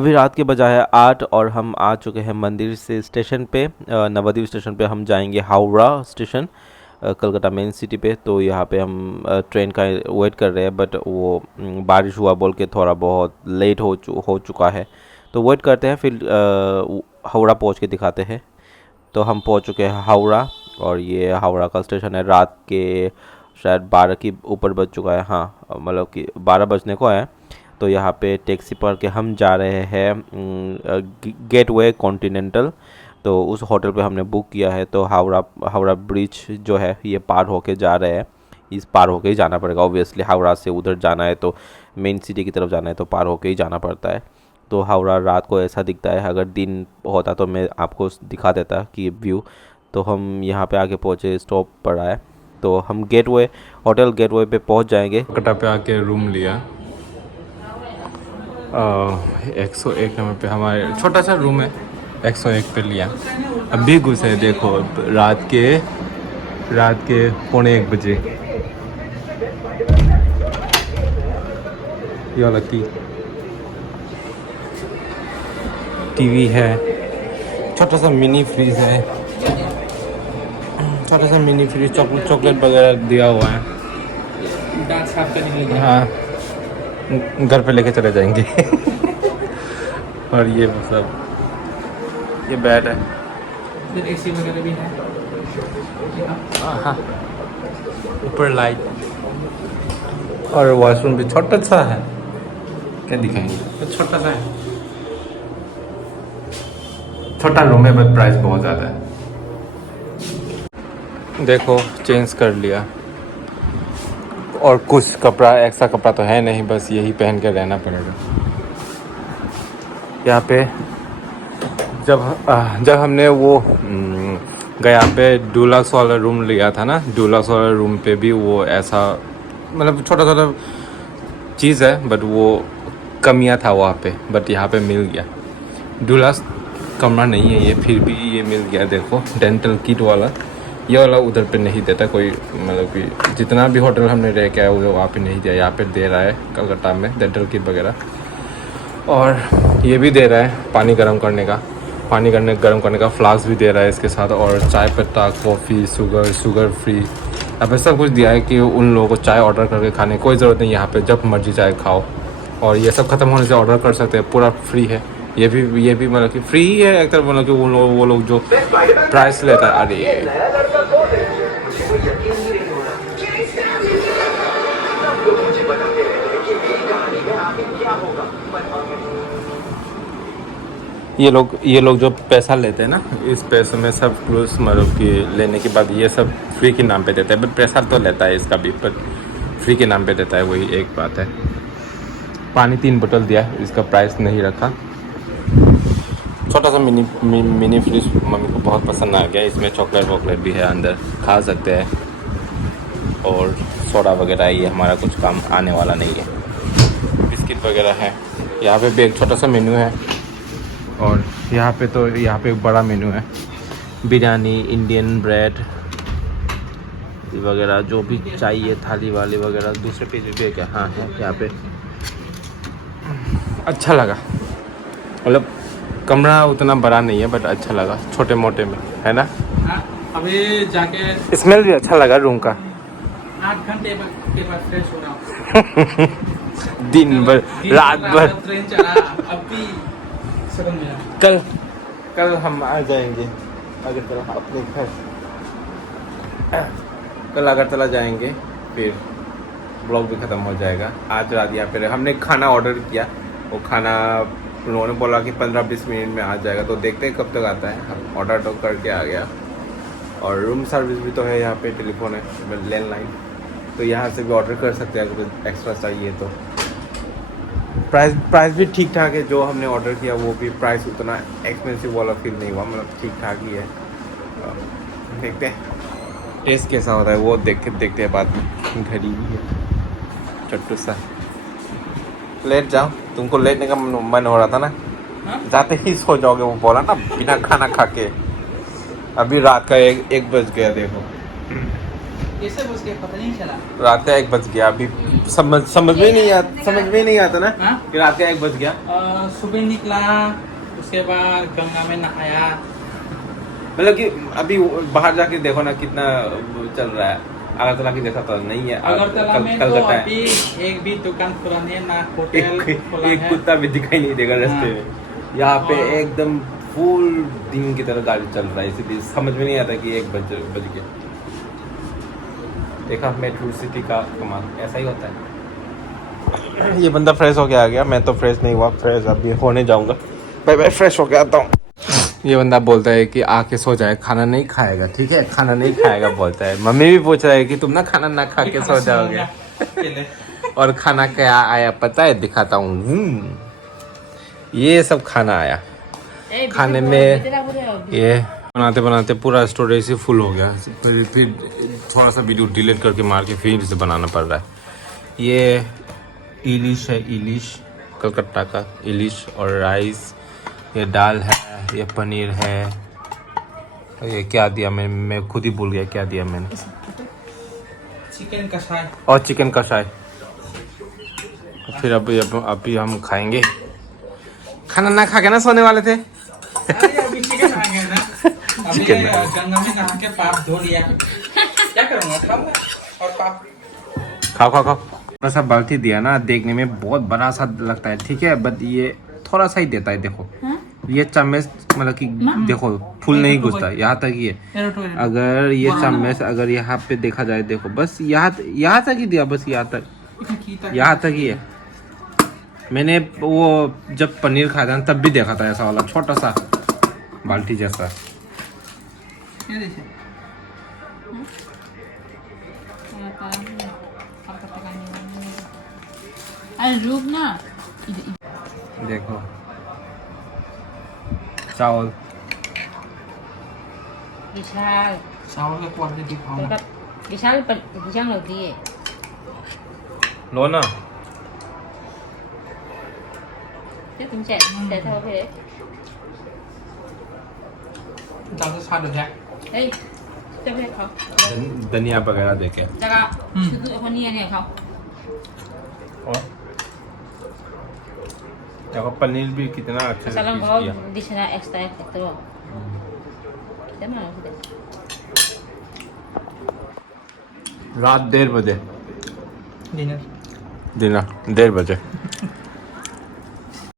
अभी रात के बजा है 8 और हम आ चुके हैं मंदिर से स्टेशन पे। नवद्वीप स्टेशन पे हम जाएंगे Howrah station, Calcutta main city पे। तो यहाँ पे हम ट्रेन का वेट कर रहे हैं, बट वो बारिश हुआ बोल के थोड़ा बहुत लेट हो चुका है। तो वेट करते हैं, फिर हावड़ा पहुँच के दिखाते हैं। तो हम पहुँच चुके हैं हावड़ा, और ये हावड़ा का स्टेशन है। रात के शायद 12 की ऊपर बज चुका है, हाँ मतलब कि 12 बजने को है। तो यहाँ पे टैक्सी पर के हम जा रहे हैं गेटवे कॉन्टिनेंटल। तो उस होटल पे हमने बुक किया है। तो हावड़ा ब्रिज जो है ये पार होके जा रहे हैं। इस पार होके ही जाना पड़ेगा ऑब्वियसली, हावड़ा से उधर जाना है तो मेन सिटी की तरफ जाना है तो पार होके ही जाना पड़ता है। तो हावड़ा रात को ऐसा दिखता है, अगर दिन होता तो मैं आपको दिखा देता कि व्यू। तो हम यहाँ पे आके पहुँचे, स्टॉप पड़ा है। तो हम गेटवे होटल गेटवे पे पहुँच जाएंगे। कलकत्ता पे आके रूम लिया 101 नंबर पे, हमारे छोटा सा रूम है, 101 पे लिया। अभी घुसे देखो, रात के 1:45 बजे। ये वाला टीवी है, छोटा सा मिनी फ्रीज है, छोटा सा मिनी फ्रीज, चॉकलेट वगैरह दिया हुआ है। हाँ, घर पे लेके चले जाएंगे। और ये सब, ये बेड है, एसी वगैरह भी है। हाँ, ऊपर लाइट, और वॉशरूम भी छोटा सा है। क्या दिखाएंगे, तो छोटा सा है, छोटा रूम है, बट प्राइस बहुत ज़्यादा है। देखो चेंज कर लिया, और कुछ कपड़ा, एक्स्ट्रा कपड़ा तो है नहीं, बस यही पहन के रहना पड़ेगा। यहाँ पे जब हमने वो यहाँ पे डुलक्स वाला रूम लिया था ना, डुलक्स वाला रूम पे भी वो ऐसा मतलब छोटा छोटा चीज़ है, बट वो कमियाँ था वहाँ पे, बट यहाँ पे मिल गया। डुलक्स कमरा नहीं है ये, फिर भी ये मिल गया। देखो डेंटल किट वाला, ये वाला उधर पे नहीं देता कोई, मतलब कि जितना भी होटल हमने रह के आया वो वहाँ पे नहीं दिया, यहाँ पे दे रहा है कलकत्ता में डेंटल किट वगैरह। और ये भी दे रहा है पानी गर्म करने का फ्लास्क भी दे रहा है इसके साथ, और चाय पत्ता, कॉफ़ी, शुगर फ्री, यहाँ पे सब कुछ दिया है कि उन लोगों को चाय ऑर्डर करके खाने की कोई ज़रूरत नहीं, यहाँ पे जब मर्जी चाय खाओ। और ये सब ख़त्म होने से ऑर्डर कर सकते हैं, पूरा फ्री है। ये भी मतलब कि फ्री है एक तरफ, मतलब कि वो लोग जो प्राइस लेता है। अरे ये लोग जो पैसा लेते हैं ना, इस पैसे में सब क्लोज मतलब कि लेने के बाद ये सब फ्री के नाम पे देता है, बट पैसा तो लेता है इसका भी, पर फ्री के नाम पे देता है, वही एक बात है। पानी 3 बोतल दिया, इसका प्राइस नहीं रखा। छोटा सा मिनी फ्रिज मम्मी को बहुत पसंद आ गया, इसमें चॉकलेट भी है अंदर, खा सकते हैं। और सोडा वगैरह, ये हमारा कुछ काम आने वाला नहीं है। बिस्किट वगैरह है, यहाँ पे भी एक छोटा सा मेन्यू है, और यहाँ पे एक बड़ा मेन्यू है, बिरयानी, इंडियन ब्रेड वगैरह जो भी चाहिए, थाली वाली वगैरह। दूसरे पेज भी है क्या? हाँ है यहाँ पे। अच्छा लगा, मतलब कमरा उतना बड़ा नहीं है, बट अच्छा लगा, छोटे मोटे में है ना। अभी जाके स्मेल भी अच्छा लगा रूम का। 8 घंटे के बाद फ्रेश हो रहा हूँ। दिन भर, रात भर ट्रेन चला, अभी समझ में आया। कल हम आ जाएंगे अगरतला अपने घर। कल अगरतला जाएंगे, फिर ब्लॉग भी ख़त्म हो जाएगा। आज रात यहाँ पे हमने खाना ऑर्डर किया, वो खाना उन्होंने बोला कि 15-20 मिनट में आ जाएगा, तो देखते हैं कब तक आता है। हम ऑर्डर तो करके आ गया, और रूम सर्विस भी तो है यहाँ पे, टेलीफोन है, लैंडलाइन, तो यहाँ से भी ऑर्डर कर सकते हैं अगर एक्स्ट्रा चाहिए तो। प्राइस भी ठीक ठाक है, जो हमने ऑर्डर किया वो भी प्राइस उतना एक्सपेंसिव वाला फील नहीं हुआ, मतलब ठीक ठाक ही है। देखते हैं टेस्ट कैसा होता है, वो देखते हैं बाद में। घड़ी भी है, चट्टू सा। लेट जाओ, तुमको लेटने का मन हो रहा था ना, जाते ही सो जाओगे, वो बोला ना, बिना खाना खा के। अभी रात का 1 बज गया, देखो कैसे बस के पता नहीं चला। रात का 1 बज गया अभी समझ में नहीं आता ना हाँ? कि रात का 1 बज गया। सुबह निकला, उसके बाद गंगा में नहाया। मतलब कि अभी बाहर जाके देखो ना कितना चल रहा है। अगरतला की देखा तो नहीं है। अगरतला में तो कलकत्ता है। अभी एक भी दुकान खुला नहीं है, ना होटल खुला एक है। कुत्ता भी दिखाई नहीं देगा रास्ते में। यहाँ पे और- एकदम फुल दिन की तरह गाड़ी चल रहा है, इसीलिए समझ में नहीं आता कि 1 बज गया। देखा मेट्रो सिटी का कमाल ऐसा ही होता है। ये बंदा फ्रेश होके आ गया, मैं तो फ्रेश नहीं हुआ, फ्रेश अभी होने जाऊंगा। बाय बाय, फ्रेश होके आता हूँ। ये बंदा बोलता है कि आके सो जाए, खाना नहीं खाएगा, ठीक है, खाना नहीं खाएगा बोलता है। मम्मी भी पूछ रहा है कि तुम ना खाना ना खा के सो जाओगे। अकेले। और खाना क्या आया पता है, दिखाता हूँ। ये सब खाना आया। खाने में ये बनाते बनाते पूरा स्टोरेज से फुल हो गया, फिर थोड़ा सा वीडियो डिलीट करके मार के फिर से बनाना पड़ रहा है। ये इलिश है, इलिश कलकत्ता का इलिश और राइस, ये दाल है, ये पनीर है, और ये क्या दिया मैं खुद ही भूल गया क्या दिया मैंने। चिकन कसाई। और चिकन कसाई। फिर अभी हम खाएंगे। खाना ना खा के ना सोने वाले थे। अरे अभी चिकन आ गया ना, अभी चिकन आ गंगा में नहा के पाप धो लिया। क्या करूँगा, खाऊंगा और पाप। खाओ। थोड़ा सा बाल्टी दिया ना, देखने में बहुत बड़ा सा लगता है, ठीक है, बट ये थोड़ा सा ही देता है। देखो ये चम्मच मतलब कि देखो फुल नहीं घुसता, यहाँ तक ही है। अगर ये चम्मच अगर यहाँ पे देखा जाए, देखो बस यहाँ तक ही दिया, बस यहाँ तक ही है। मैंने वो जब पनीर खाया था तब भी देखा था ऐसा वाला छोटा सा बाल्टी जैसा। अरे रुक ना। देखो चावल, विशाल चावल का क्वालिटी दिखाऊंगा। विशाल विशाल होती है। लो ना। तुम chạy theo về ज़्यादा स्वाद हो गया। đây cho về không धनिया वगैरह देके। जगह शुद्ध होनी है नहीं खाओ। और देखो पनीर भी कितना अच्छे से salam पीस kau किया। di sana extra itu kita mana sudah रात 1:30 बजे डिनर। डिनर 1:30 बजे।